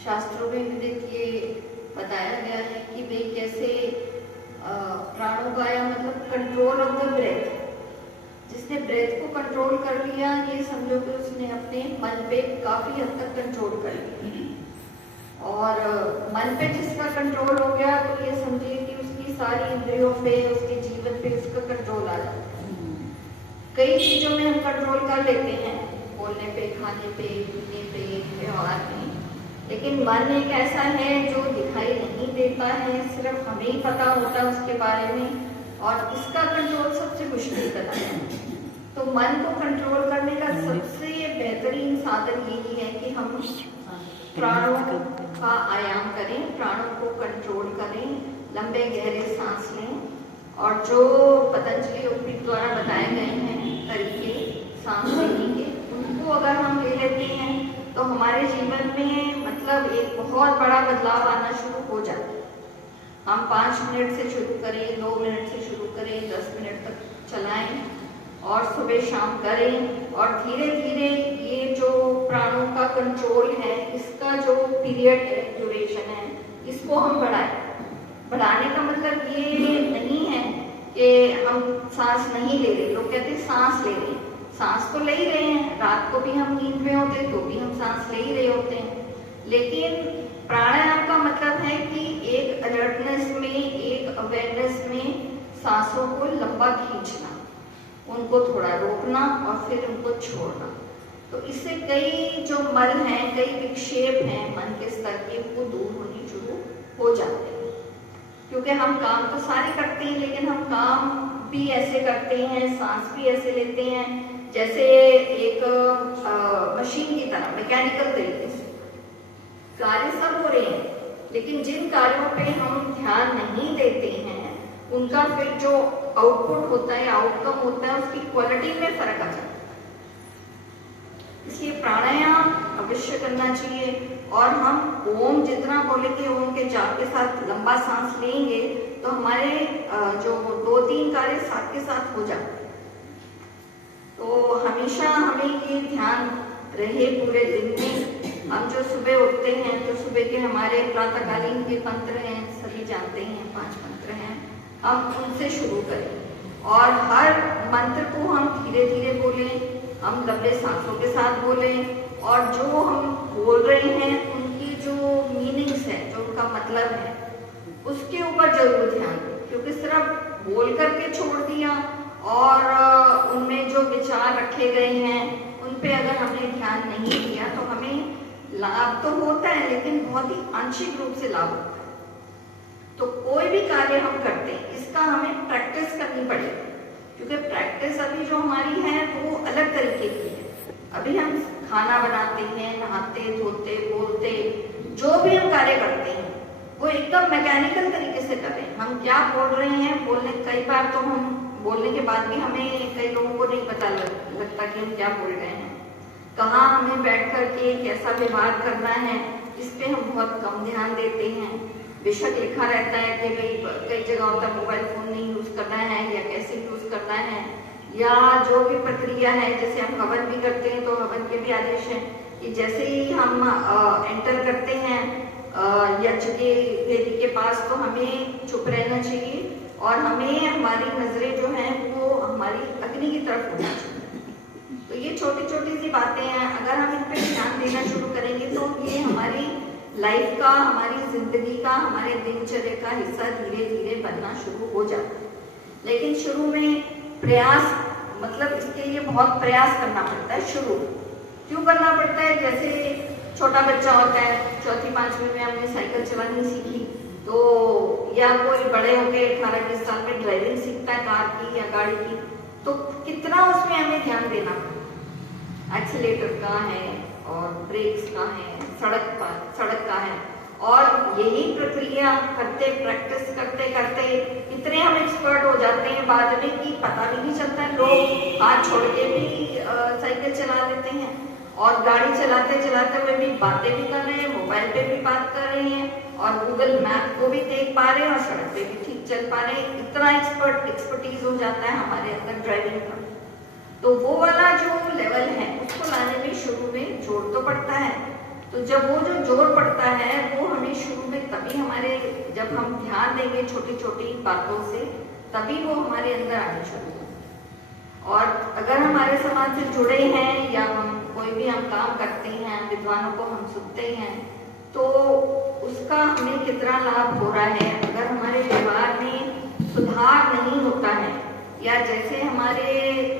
शास्त्रों में विदित ये बताया गया है कि भाई कैसे प्राणों का या मतलब कंट्रोल ऑफ द ब्रेथ, जिसने ब्रेथ को कंट्रोल कर लिया ये समझो कि उसने अपने मन पे काफी हद तक कंट्रोल कर लिया। और मन पे जिसका कंट्रोल हो गया तो ये समझिए कि उसकी सारी इंद्रियों पे, उसके जीवन पे उसका कंट्रोल आ जाता है। कई चीजों में हम कंट्रोल कर लेते हैं, बोलने पे, खाने पे, पीने पे, व्यवहार में, लेकिन मन एक ऐसा है जो दिखाई नहीं देता है, सिर्फ हमें ही पता होता है उसके बारे में, और इसका कंट्रोल सबसे मुश्किल करना है। तो मन को कंट्रोल करने का सबसे बेहतरीन साधन यही है कि हम प्राणों का आयाम करें, प्राणों को कंट्रोल करें, लंबे गहरे सांस लें, और जो पतंजलि योगपीठ द्वारा बताए गए हैं तरीके सांस लेने के, उनको अगर हम ले लेते हैं तो हमारे जीवन में मतलब एक बहुत बड़ा बदलाव आना शुरू हो जाता है। हम 5 मिनट से शुरू करें, 2 मिनट से शुरू करें, 10 मिनट तक चलाएं और सुबह शाम करें, और धीरे धीरे ये जो प्राणों का कंट्रोल है, इसका जो पीरियड है, ड्यूरेशन है, इसको हम बढ़ाएं। बढ़ाने का मतलब ये नहीं है कि हम सांस नहीं ले रहे। लोग कहते हैं सांस ले रहे हैं, सांस तो ले ही रहे हैं, रात को भी हम नींद में होते तो भी हम सांस ले ही रहे होते हैं, लेकिन प्राणायाम का मतलब है कि एक अलर्टनेस में, एक अवेयरनेस में सांसों को लंबा खींचना, उनको थोड़ा रोकना और फिर उनको छोड़ना। तो इससे कई जो मल हैं, कई विक्षेप हैं मन के स्तर के, वो दूर होने शुरू हो जाते हैं। क्योंकि हम काम तो सारे करते हैं, लेकिन हम काम भी ऐसे करते हैं, सांस भी ऐसे लेते हैं जैसे एक मशीन की तरह, मैकेनिकल तरीके से कार्य सब हो रहे हैं, लेकिन जिन कार्यों पे हम ध्यान नहीं देते हैं उनका फिर जो आउटपुट होता है, आउटकम होता है, उसकी क्वालिटी में फर्क आ जाता है। इसलिए प्राणायाम अवश्य करना चाहिए, और हम ओम जितना बोलेंगे, ओम के जाप के साथ लंबा सांस लेंगे तो हमारे जो 2-3 कार्य साथ के साथ हो जाते हैं। तो हमेशा हमें ये ध्यान रहे पूरे दिन में, हम जो सुबह उठते हैं तो सुबह के हमारे प्रातःकालीन के मंत्र हैं, सभी जानते हैं, 5 मंत्र हैं, हम उनसे शुरू करें और हर मंत्र को हम धीरे धीरे बोलें, हम लंबे सांसों के साथ बोलें, और जो हम बोल रहे हैं उनकी जो मीनिंग्स है, जो उनका मतलब है, उसके ऊपर जरूर ध्यान दें। क्योंकि सिर्फ बोल करके छोड़ दिया और उनमें जो विचार रखे गए हैं उन पे अगर हमने ध्यान नहीं दिया तो हमें लाभ तो होता है, लेकिन बहुत ही आंशिक रूप से लाभ होता है। तो कोई भी कार्य हम करते हैं, इसका हमें प्रैक्टिस करनी पड़ेगी, क्योंकि प्रैक्टिस अभी जो हमारी है वो अलग तरीके की है। अभी हम खाना बनाते हैं, नहाते, धोते, बोलते, जो भी हम कार्य करते हैं वो एकदम मैकेनिकल तरीके से कर रहे हैं। हम क्या बोल रहे हैं, बोलने कई बार तो हम बोलने के बाद भी हमें, कई लोगों को नहीं पता लगता कि हम क्या बोल रहे हैं, कहाँ हमें बैठ करके कैसा व्यवहार करना है, इस पे हम बहुत कम ध्यान देते हैं। बेशक लिखा रहता है कि भाई कई जगहों तक मोबाइल फोन नहीं यूज करना है या कैसे यूज करना है, या जो भी प्रक्रिया है, जैसे हम हवन भी करते हैं तो हवन के भी आदेश हैं, कि जैसे ही हम एंटर करते हैं यज्ञ के वेदी के पास, तो हमें चुप रहना चाहिए और हमें हमारी नजरें जो हैं वो हमारी अग्नि की तरफ होना चाहिए। तो ये छोटी छोटी सी बातें हैं, अगर हम इन पर ध्यान देना शुरू करेंगे तो ये हमारी लाइफ का, हमारी जिंदगी का, हमारे दिनचर्या का हिस्सा धीरे धीरे बनना शुरू हो जाता है। लेकिन शुरू में प्रयास, मतलब इसके लिए बहुत प्रयास करना पड़ता है। शुरू क्यों करना पड़ता है? जैसे छोटा बच्चा होता है, चौथी पांचवी में हमने साइकिल चलानी सीखी, तो या कोई बड़े होके 18-20 साल में ड्राइविंग सीखता है कार की या गाड़ी की, तो कितना उसमें हमें ध्यान देना पड़ता है। एक्सीलेटर का है और ब्रेक्स का है, सड़क का है, और यही प्रक्रिया करते, प्रैक्टिस करते करते इतने हम एक्सपर्ट हो जाते हैं बाद में कि पता भी नहीं चलता है। लोग हाथ छोड़ के भी साइकिल चला लेते हैं और गाड़ी चलाते चलाते हुए भी बातें भी कर रहे हैं, मोबाइल पे भी बात कर रहे हैं और गूगल मैप को भी देख पा रहे हैं और सड़क पे भी ठीक चल पा रहे हैं। इतना एक्सपर्टीज हो जाता है हमारे अंदर ड्राइविंग का। तो वो वाला जो लेवल है उसको लाने में शुरू में जोर तो पड़ता है। तो जब वो जो जोर पड़ता है वो हमें शुरू में तभी हमारे, जब हम ध्यान देंगे छोटी छोटी बातों से, तभी वो हमारे अंदर आने शुरू हो। और अगर हमारे समाज से जुड़े हैं या हम कोई भी हम काम करते हैं, विद्वानों को हम सुनते हैं, तो उसका हमें कितना लाभ हो रहा है। अगर हमारे व्यवहार में सुधार नहीं होता है या जैसे हमारे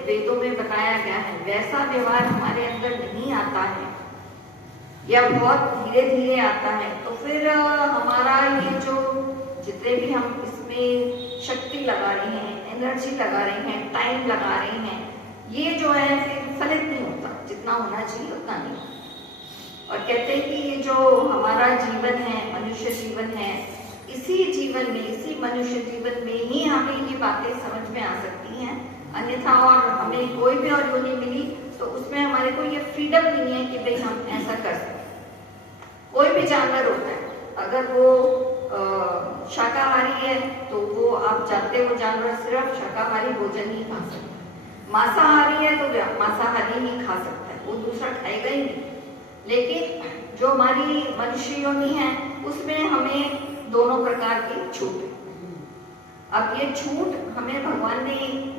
वेदों में बताया गया है वैसा व्यवहार हमारे अंदर नहीं आता है या बहुत धीरे धीरे आता है, तो फिर हमारा ये जो जितने भी हम इसमें शक्ति लगा रहे हैं, एनर्जी लगा रहे हैं, टाइम लगा रहे हैं, ये जो है फिर फलित नहीं होता, जितना होना चाहिए उतना नहीं। और कहते हैं कि ये जो हमारा जीवन है, मनुष्य जीवन है, इसी जीवन में, इसी मनुष्य जीवन में ही हमें ये बातें समझ में आ सकती हैं। अन्यथा और हमें कोई भी और योनि मिली तो उसमें हमारे को ये फ्रीडम नहीं है कि भाई हम ऐसा कर सकते। कोई भी जानवर होता है, अगर वो शाकाहारी है तो वो आप जानते हो जानवर सिर्फ शाकाहारी भोजन ही खा सकता है। मांसाहारी है तो मांसाहारी ही खा सकता है, वो दूसरा खाएगा ही नहीं। लेकिन जो हमारी मनुष्य योनि है उसमें हमें दोनों प्रकार की छूट है। अब ये छूट हमें भगवान ने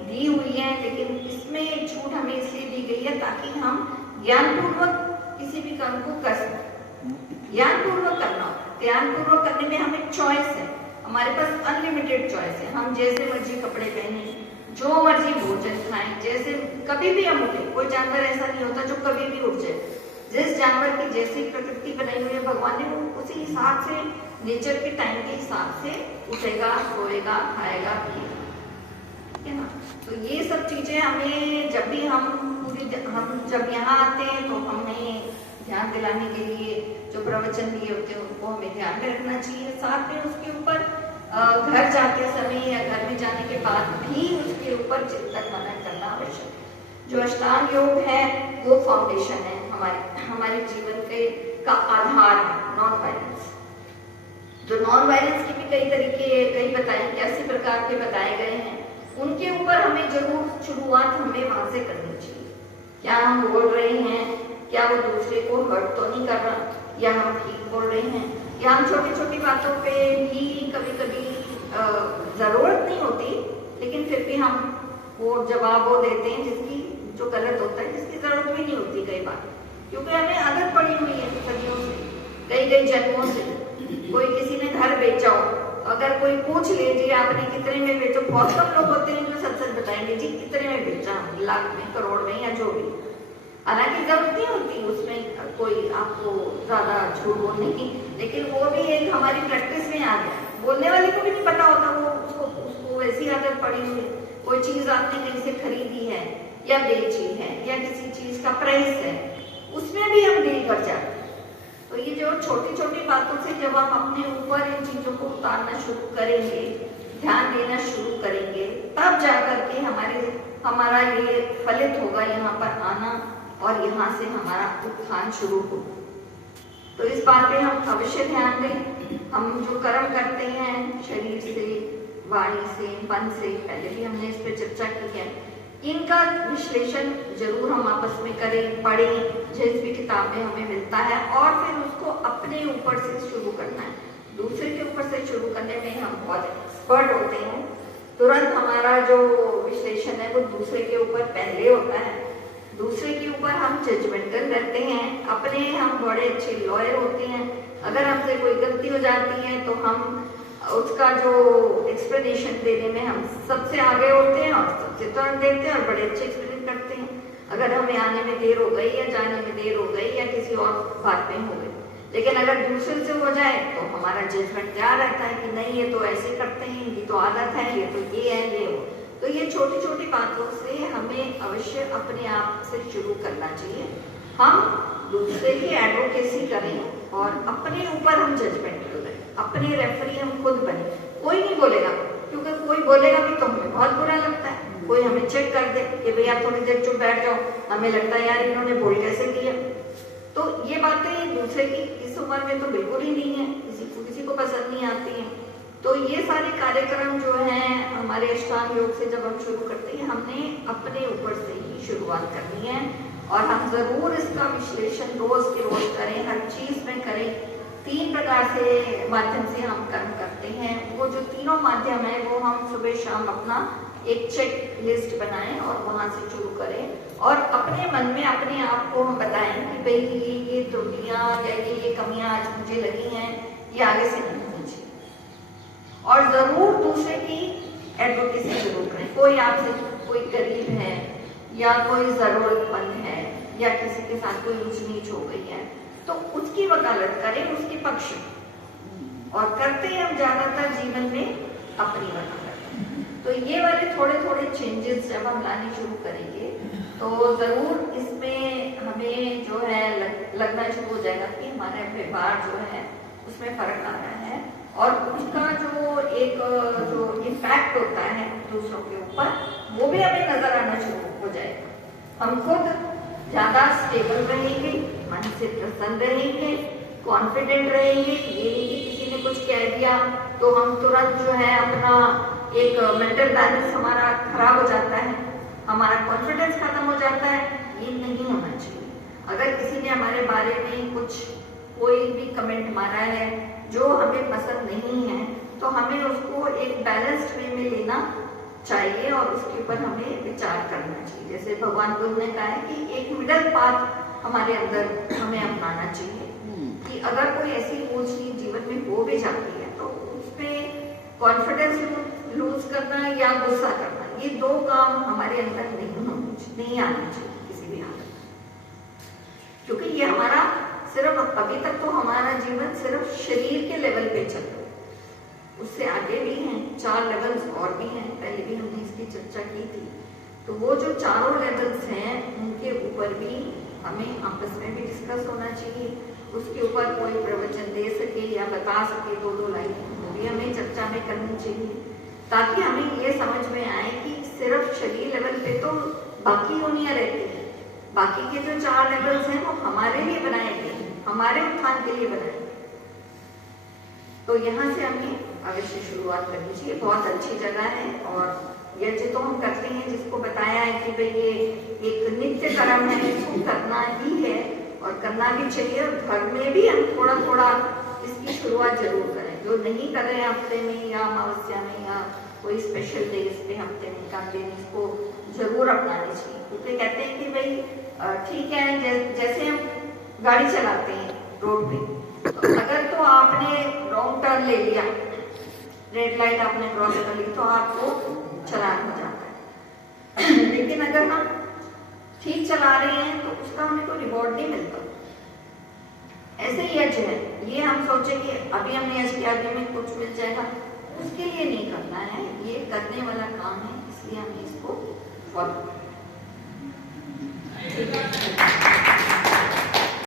दी हुई है, लेकिन इसमें छूट हमें इसलिए दी गई है ताकि हम ज्ञानपूर्वक किसी भी काम को कर सकें। ज्ञानपूर्वक करना होता है, ज्ञानपूर्वक करने में हमें चॉइस है, हमारे पास अनलिमिटेड चॉइस है। हम जैसे मर्जी कपड़े पहने, जो मर्जी भोजन खाएं, जैसे कभी भी हम उठे। कोई जानवर ऐसा नहीं होता जो कभी भी उठ जाए। जिस जानवर की जैसी प्रकृति बनाई हुई है भगवान ने, वो उसी हिसाब से, नेचर के टाइम के हिसाब से उठेगा, सोएगा, खाएगा, पिएगा, ठीक है ना। तो ये सब चीजें हमें जब भी हम जब यहाँ आते हैं तो हमें ध्यान दिलाने के लिए जो प्रवचन दिए होते हैं उनको हमें ध्यान में रखना चाहिए। साथ में उसके ऊपर घर जाते समय या घर में जाने के बाद भी उसके ऊपर चिंतन मनन करना आवश्यक है। जो अष्टांग योग है वो फाउंडेशन है हमारे जीवन का आधार है। नॉन वायलेंस, जो नॉन वायलेंस की भी कई तरीके, कई 81 प्रकार के बताए गए हैं, उनके ऊपर हमें जरूर शुरुआत हमें वहां से करनी चाहिए। क्या हम बोल रहे हैं, क्या वो दूसरे को हर्ट तो नहीं कर रहा, या हम ठीक बोल रहे हैं, या हम छोटी छोटी बातों पे भी कभी कभी जरूरत नहीं होती लेकिन फिर भी हम वो जवाब वो देते हैं जिसकी, जो गलत होता है, जिसकी जरूरत भी नहीं होती कई बार, क्योंकि हमें आदत पड़ी हुई है सदियों से, कई जन्मों से। कोई किसी ने घर बेचा हो, अगर कोई पूछ ले जी आपने कितने में बेचा, बहुत कम लोग होते हैं जो सच बताएंगे जी कितने में बेचा, लाख में, करोड़ में, या जो भी। हालांकि जरूरत नहीं होती उसमें कोई आपको ज्यादा झूठ बोलने की, लेकिन वो भी एक हमारी प्रैक्टिस में आ गया। बोलने वाले को भी नहीं पता होता, वो उसको वैसी आदत पड़ी हुई है। कोई चीज आपने कहीं से खरीदी है या बेची है या किसी चीज का प्राइस है, उसमें भी हम डील कर जाते हैं। तो ये जो छोटी छोटी बातों से जब हम अपने ऊपर इन चीजों को उतारना शुरू करेंगे, ध्यान देना शुरू करेंगे, तब जाकर के हमारा ये फलित होगा यहाँ पर आना, और यहाँ से हमारा उत्थान शुरू हो। तो इस बात पे हम अवश्य ध्यान दें। हम जो कर्म करते हैं शरीर से, वाणी से, मन से, पहले भी हमने इस पे चर्चा की है इनका विश्लेषण जरूर हम आपस में करें, पढ़ें जिस भी किताब में हमें मिलता है, और फिर उसको अपने ऊपर से शुरू करना है। दूसरे के ऊपर से शुरू करने में हम बहुत एक्सपर्ट होते हैं, तुरंत हमारा जो विश्लेषण है वो दूसरे के ऊपर पहले होता है, दूसरे के ऊपर हम जजमेंटल रहते हैं, अपने हम बड़े अच्छे लॉयर होते हैं। अगर हमसे कोई गलती हो जाती है तो हम उसका जो एक्सप्लेनेशन देने में हम सबसे आगे होते हैं और सबसे तुरंत देते हैं और बड़े अच्छे एक्सप्लेन करते हैं। अगर हमें आने में देर हो गई या जाने में देर हो गई या किसी और बात में हो गई, लेकिन अगर दूसरे से हो जाए तो हमारा जजमेंट तैयार रहता है कि नहीं, ये तो ऐसे करते हैं, ये तो आदत है, ये तो ये है, ये वो। तो ये छोटी छोटी बातों से हमें अवश्य अपने आप से शुरू करना चाहिए। हम दूसरे की एडवोकेसी करें और अपने ऊपर हम जजमेंट करें, अपने रेफरी हम खुद बने। कोई नहीं बोलेगा, क्योंकि कोई बोलेगा भी तो हमें बहुत बुरा लगता है। कोई हमें चेक कर दे कि भैया थोड़ी देर चुप बैठ जाओ, हमें लगता है यार इन्होंने बोल कैसे दिया। तो ये बातें दूसरे की इस उम्र में तो बिल्कुल ही नहीं है, किसी को पसंद नहीं आती है। तो ये सारे कार्यक्रम जो हैं हमारे अष्टांग योग से जब हम शुरू करते हैं, हमने अपने ऊपर से ही शुरुआत करनी है और हम जरूर इसका विश्लेषण रोज के रोज करें, हर चीज में करें। 3 प्रकार से माध्यम से हम कर्म करते हैं। वो जो तीनों माध्यम है वो हम सुबह शाम अपना एक चेक लिस्ट बनाएं और वहां से शुरू करें और अपने मन में अपने आप को हम बताएं कि भाई ये त्रुटियां या ये कमियां आज मुझे लगी हैं, ये आगे से नहीं होनी चाहिए। और जरूर दूसरे की एडवोकेसी जरूर करें। कोई आपसे कोई गरीब है या कोई जरूरतमंद है या किसी के साथ कोई ऊंच नीच हो गई है तो उसकी वकालत करें, उसके पक्ष में। और करते हैं हम ज्यादातर जीवन में अपनी वकालत। तो ये वाले थोड़े थोड़े चेंजेस जब हम लाने शुरू करेंगे तो जरूर इसमें हमें जो है लगना शुरू हो जाएगा कि हमारा व्यवहार जो है उसमें फर्क आ रहा है और उसका जो एक जो इम्पैक्ट होता है दूसरों के ऊपर वो भी हमें नजर आना शुरू हो जाएगा। हम खुद ज्यादा स्टेबल रहेंगे, मन से प्रसन्न रहेंगे, कॉन्फिडेंट रहेंगे। ये नहीं कि किसी ने कुछ कह दिया तो हम तुरंत जो है अपना एक मेंटल बैलेंस हमारा खराब हो जाता है, हमारा कॉन्फिडेंस खत्म हो जाता है। ये नहीं होना चाहिए। अगर किसी ने हमारे बारे में कुछ कोई भी कमेंट मारा है जो हमें पसंद नहीं है तो हमें उसको एक बैलेंस्ड वे में लेना चाहिए और उसके ऊपर हमें विचार करना चाहिए। जैसे भगवान बुद्ध ने कहा है कि एक मिडल पाथ हमारे अंदर हमें अपनाना चाहिए कि अगर कोई ऐसी ऊंच नीच जीवन में हो भी जाती है तो उसमें कॉन्फिडेंस लूज करना या गुस्सा करना, ये 2 काम हमारे अंदर नहीं आने चाहिए किसी भी हालत में। क्योंकि ये हमारा सिर्फ अभी तक तो हमारा जीवन सिर्फ शरीर के लेवल पे चल रहा है, उससे आगे भी हैं 4 लेवल्स और भी हैं। पहले भी हमने इसकी चर्चा की थी। तो वो जो चारों लेवल्स हैं उनके ऊपर भी हमें आपस में भी डिस्कस होना चाहिए। उसके ऊपर कोई प्रवचन दे सके या बता सके 2-2 लाइन, वो भी हमें चर्चा में करनी चाहिए ताकि हमें ये समझ में आए कि सिर्फ शरीर लेवल पे तो बाकी योनियां रहती है, बाकी के जो 4 लेवल्स हैं वो हमारे लिए बनाए गए, हमारे उत्थान के लिए बनाए गए। तो यहाँ से हमें अवश्य शुरुआत करनी चाहिए। बहुत अच्छी जगह है और ये जो हम करते हैं जिसको बताया है कि भाई ये एक नित्य कर्म है, इसको करना ही है और करना भी चाहिए। और घर में भी हम थोड़ा थोड़ा इसकी शुरुआत जरूर करें। जो नहीं कर रहे हैं हफ्ते में या अमावस्या में या कोई स्पेशल डे इस पे हफ्ते में का दिन, इसको जरूर अपनानी चाहिए। क्योंकि कहते हैं कि भाई ठीक है, जैसे हम गाड़ी चलाते हैं रोड पे, तो अगर तो आपने रॉन्ग टर्न ले लिया, रेड लाइट आपने क्रॉस कर ली तो आपको चालान हो जाता है। लेकिन अगर हम ठीक चला रहे हैं तो उसका हमें कोई रिवॉर्ड नहीं मिलता। ऐसे ही यज्ञ है, ये हम सोचें कि अभी हमने यज्ञ किया, अभी में कुछ मिल जाएगा, उसके लिए नहीं करना है। ये करने वाला काम है, इसलिए हमें इसको फॉलो करना है। ठीक है।